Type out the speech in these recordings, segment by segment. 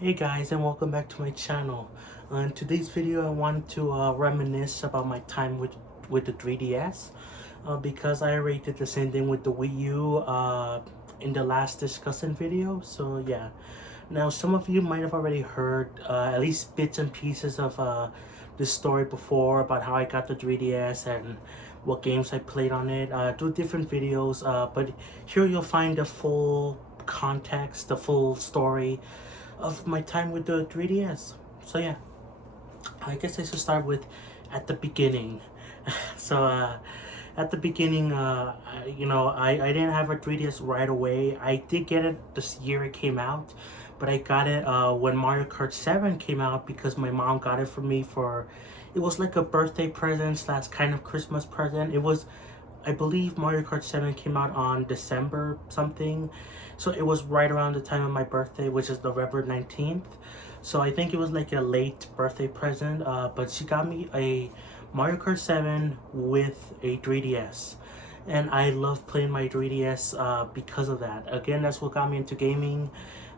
Hey guys, and welcome back to my channel. In today's video I wanted to reminisce about my time with the 3DS, because I already did the same thing with the Wii U in the last discussion video. So yeah, now some of you might have already heard at least bits and pieces of this story before about how I got the 3DS and what games I played on it. Do different videos, but here you'll find the full context, the full story of my time with the 3DS. So yeah, I guess I should start with at the beginning. so at the beginning, I didn't have a 3DS right away. I did get it this year it came out, but I got it when Mario Kart 7 came out because my mom got it for me for, it was like a birthday present slash kind of Christmas present. It was, I believe Mario Kart 7 came out on December something. So it was right around the time of my birthday, which is November 19th. So I think it was like a late birthday present. But she got me a Mario Kart 7 with a 3DS. And I love playing my 3DS because of that. Again, that's what got me into gaming.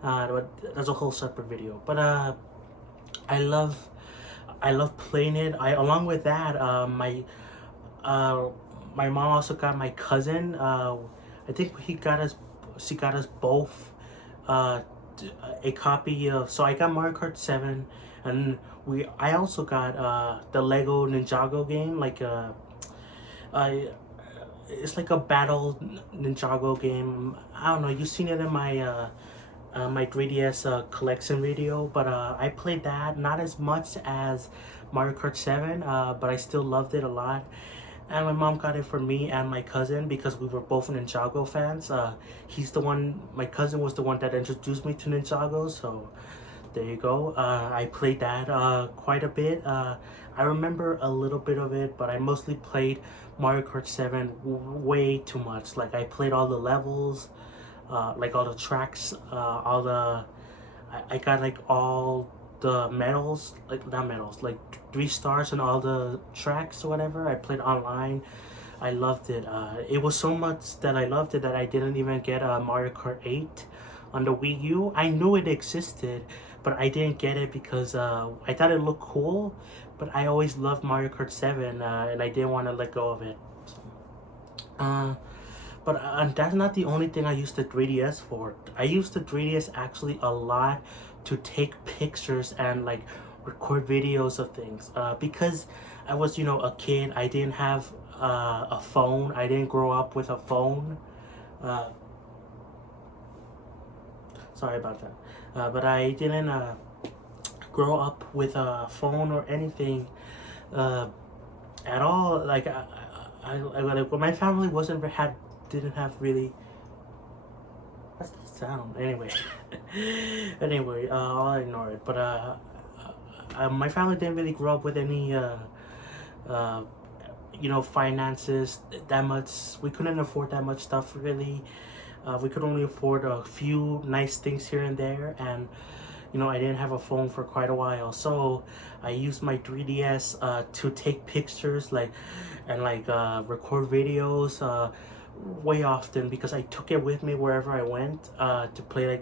But that's a whole separate video. But I love playing it. Along with that, my mom also got my cousin. I think she got us both a copy of. So I got Mario Kart 7, and I also got the Lego Ninjago game. It's like a battle Ninjago game. I don't know. You've seen it in my my 3DS collection video, but I played that not as much as Mario Kart 7, but I still loved it a lot. And my mom got it for me and my cousin because we were both Ninjago fans. My cousin was the one that introduced me to Ninjago, so there you go. I played that quite a bit. I remember a little bit of it, but I mostly played Mario Kart 7 way too much. Like I played all the levels, like all the tracks, I got like all the medals, like not medals, like 3 stars in all the tracks or whatever. I played online. I loved it. It was so much that I loved it that I didn't even get Mario Kart 8 on the Wii U. I knew it existed, but I didn't get it because I thought it looked cool, but I always loved Mario Kart 7 and I didn't want to let go of it. But that's not the only thing I used the 3DS for. I used the 3DS actually a lot to take pictures and like record videos of things. Because I was, a kid. I didn't have a phone. I didn't grow up with a phone. Sorry about that. But I didn't grow up with a phone or anything at all. Like when my family didn't have really. What's the sound? Anyway, I'll ignore it. But my family didn't really grow up with any finances that much. We couldn't afford that much stuff really. We could only afford a few nice things here and there, and I didn't have a phone for quite a while, so I used my 3DS to take pictures and record videos way often because I took it with me wherever I went to play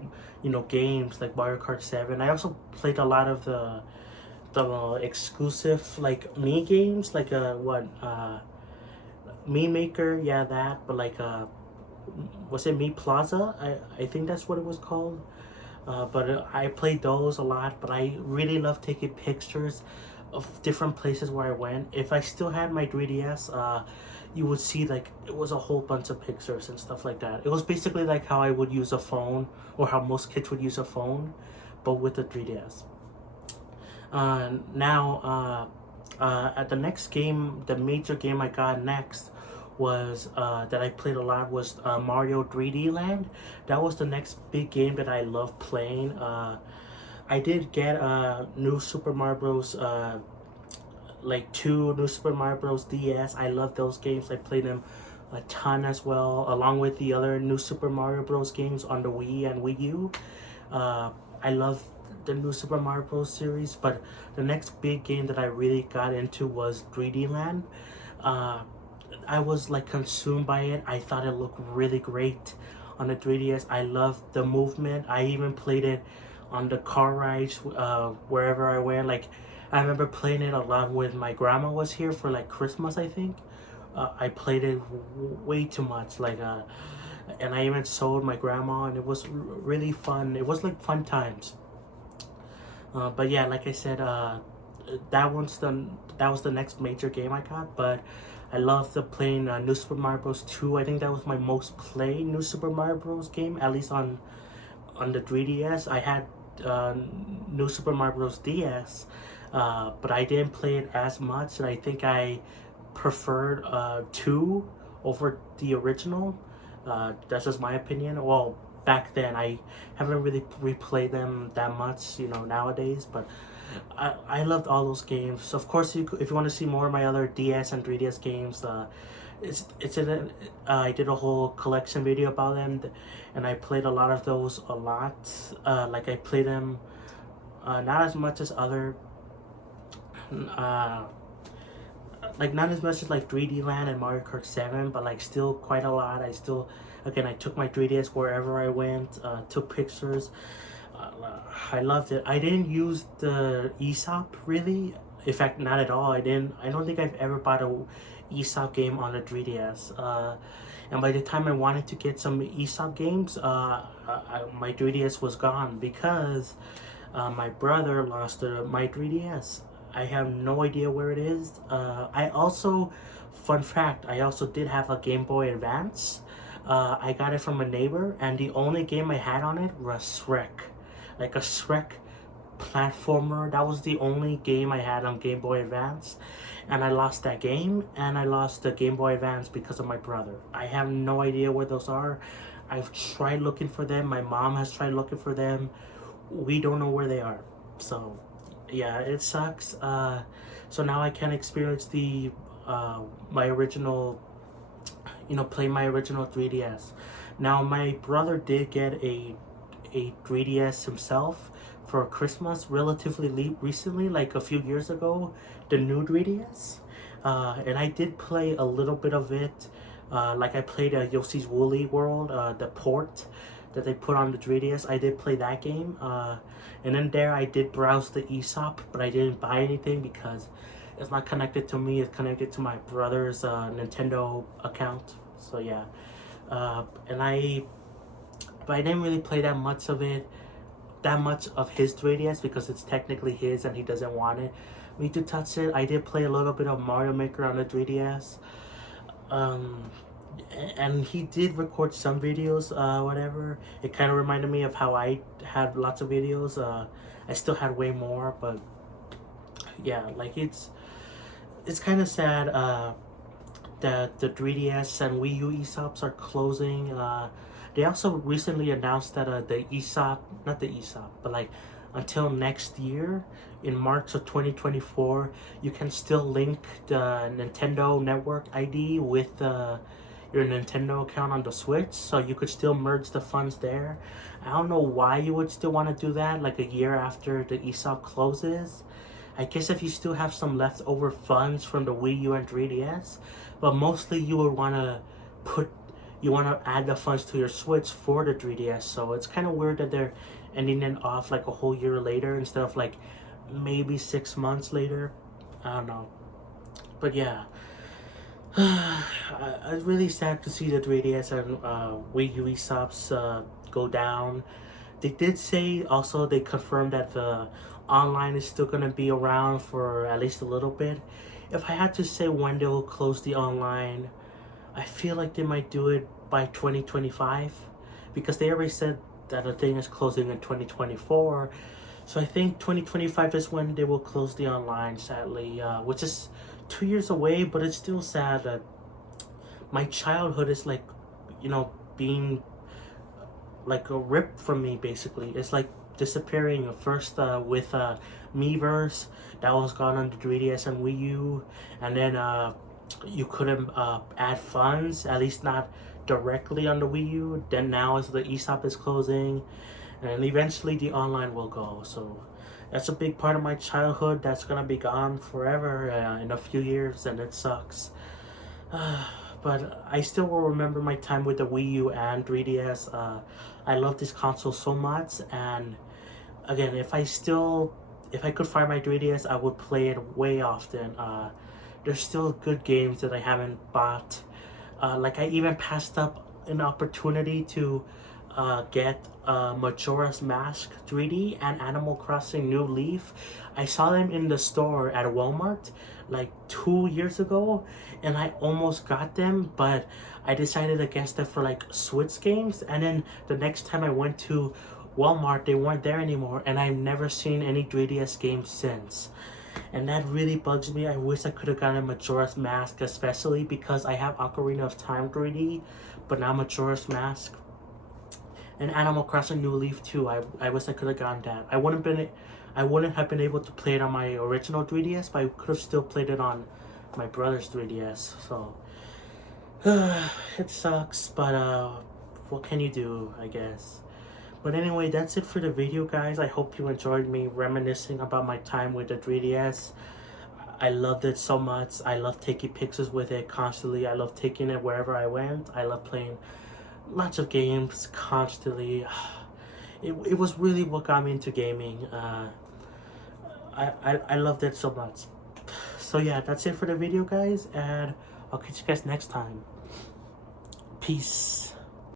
games like Mario Kart 7. I also played a lot of the exclusive like Mii games, like Mii Maker, yeah, that, but was it Mii Plaza? I think that's what it was called. But I played those a lot, but I really love taking pictures of different places where I went. If I still had my 3DS, you would see it was a whole bunch of pictures and stuff like that. It was basically like how I would use a phone, or how most kids would use a phone, but with the 3DS. At the next game, the major game I got next was that I played a lot was Mario 3D Land. That was the next big game that I loved playing. I did get new Super Mario Bros. Two new Super Mario Bros. DS. I love those games. I played them a ton as well, along with the other new Super Mario Bros. Games on the Wii and Wii U. I love the new Super Mario Bros. Series, but the next big game that I really got into was 3D Land. I was consumed by it. I thought it looked really great on the 3DS. I loved the movement. I even played it on the car rides wherever I went. Like I remember playing it a lot when my grandma was here for like Christmas, I think. I played it way too much, and I even sold my grandma, and it was really fun. It was like fun times. But yeah, like I said, that was the next major game I got. But I loved playing New Super Mario Bros. 2. I think that was my most played New Super Mario Bros. Game, at least on the 3DS. I had New Super Mario Bros. DS, but I didn't play it as much, and I think I preferred 2 over the original. That's just my opinion. Well, back then I haven't really replayed them that much, nowadays. But I loved all those games. Of course, if you want to see more of my other DS and 3DS games, I did a whole collection video about them, and I played a lot of those a lot. Like I played them not as much as other. Like not as much as like 3D Land and Mario Kart 7, but like still quite a lot. I took my 3DS wherever I went, took pictures. I loved it. I didn't use the ESOP really. In fact, not at all. I don't think I've ever bought a ESOP game on the 3DS. And by the time I wanted to get some ESOP games, my 3DS was gone because my brother lost my 3DS. I have no idea where it is. Fun fact, I also did have a Game Boy Advance. I got it from a neighbor, and the only game I had on it was Shrek. Like a Shrek platformer. That was the only game I had on Game Boy Advance. And I lost that game, and I lost the Game Boy Advance because of my brother. I have no idea where those are. I've tried looking for them. My mom has tried looking for them. We don't know where they are. So yeah, it sucks. So now I can't experience my original, play my original 3DS. Now my brother did get a 3DS himself for Christmas relatively recently, like a few years ago, the new 3DS. And I did play a little bit of it. Like I played Yoshi's Woolly World, the port that they put on the 3DS. I did play that game. And then there I did browse the eShop, but I didn't buy anything because it's not connected to me. It's connected to my brother's Nintendo account. So yeah. But I didn't really play that much of his 3DS because it's technically his and he doesn't want me to touch it. I did play a little bit of Mario Maker on the 3DS. And he did record some videos, whatever. It kind of reminded me of how I had lots of videos. I still had way more, but yeah, like it's kind of sad that the 3DS and Wii U eShops are closing. They also recently announced that the not the eShop, but like until next year, in March of 2024, you can still link the Nintendo Network ID with your Nintendo account on the Switch, so you could still merge the funds there. I don't know why you would still want to do that like a year after the eShop closes. I guess if you still have some leftover funds from the Wii U and 3DS, but mostly you would want to add the funds to your Switch for the 3DS. So it's kind of weird that they're ending it off like a whole year later instead of like maybe 6 months later. I don't know, but yeah. It's really sad to see the 3DS and Wii U eShops go down. They did say also, they confirmed that the online is still going to be around for at least a little bit. If I had to say when they will close the online, I feel like they might do it by 2025 because they already said that the thing is closing in 2024. So I think 2025 is when they will close the online, sadly, which is 2 years away, but it's still sad that my childhood is like, being like ripped from me, basically. It's like disappearing. First with Miiverse, that was gone on the 3DS and Wii U, and then you couldn't add funds, at least not directly on the Wii U. Then now as the eShop is closing, and eventually the online will go. So that's a big part of my childhood that's gonna be gone forever in a few years, and it sucks. But I still will remember my time with the Wii U and 3DS. I love this console so much, and again, if I could find my 3DS, I would play it way often. There's still good games that I haven't bought. Like I even passed up an opportunity to get Majora's Mask 3D and Animal Crossing New Leaf. I saw them in the store at Walmart like 2 years ago, and I almost got them, but I decided against it for like Switch games. And then the next time I went to Walmart, they weren't there anymore, and I've never seen any 3DS games since. And that really bugs me. I wish I could have gotten Majora's Mask, especially because I have Ocarina of Time 3D, but not Majora's Mask. And Animal Crossing New Leaf too. I wish I could have gotten that. I wouldn't have been able to play it on my original 3DS, but I could have still played it on my brother's 3DS. So it sucks, but what can you do, I guess. But anyway, that's it for the video, guys. I hope you enjoyed me reminiscing about my time with the 3DS. I loved it so much. I love taking pictures with it constantly. I love taking it wherever I went. I love playing lots of games constantly. It was really what got me into gaming. I loved it so much. So yeah, that's it for the video, guys, and I'll catch you guys next time. Peace.